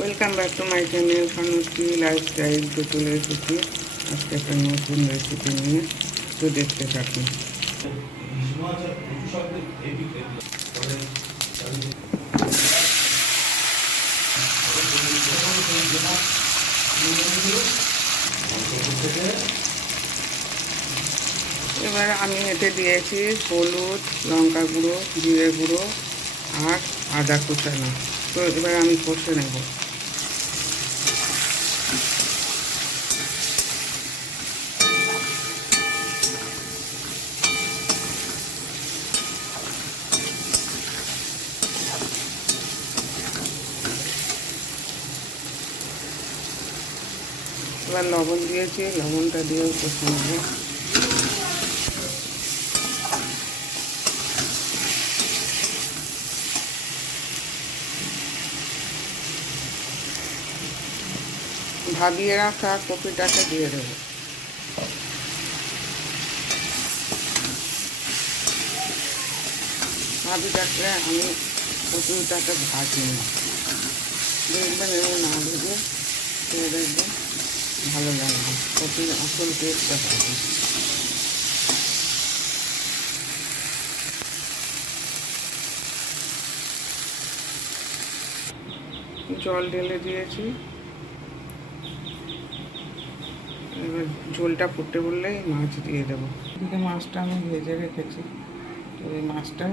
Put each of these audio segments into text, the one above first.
Welcome back to my channel ফানুটি lifestyle তো চলে এসেছি আজকে একটা নতুন রেসিপি নিয়ে তো দেখতে থাকুন এবার আমি এতে দিয়েছি হলুদ, লঙ্কা গুঁড়ো, জিরে গুঁড়ো আর আদা কুচানো। তো এবার আমি কষে নেব। এবার লবণ দিয়েছি, লবণটা দিয়েও কষে নেব ভাবিয়ে রাখা কপিটাকে দিয়ে দেবো। ভাবিটাকে আমি কপিটাকে ভাজি না দেখবেন এরকম না ভেজে দেখবেন। ভালো লাগবে কপির আসল টেস্টটা পাবে জল ঢেলে দিয়েছি। এবার ঝোলটা ফুটে বললেই মাছ দিয়ে দেবো। এদিকে মাছটা আমি ভেজে রেখেছি। তো এই মাছটা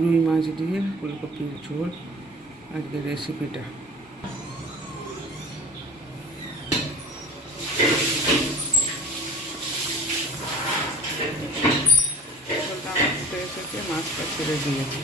রুই মাছ দিয়ে ফুলকপির ঝোল। আজকে রেসিপিটা হয়ে থেকে মাছটা ছেড়ে দিয়েছি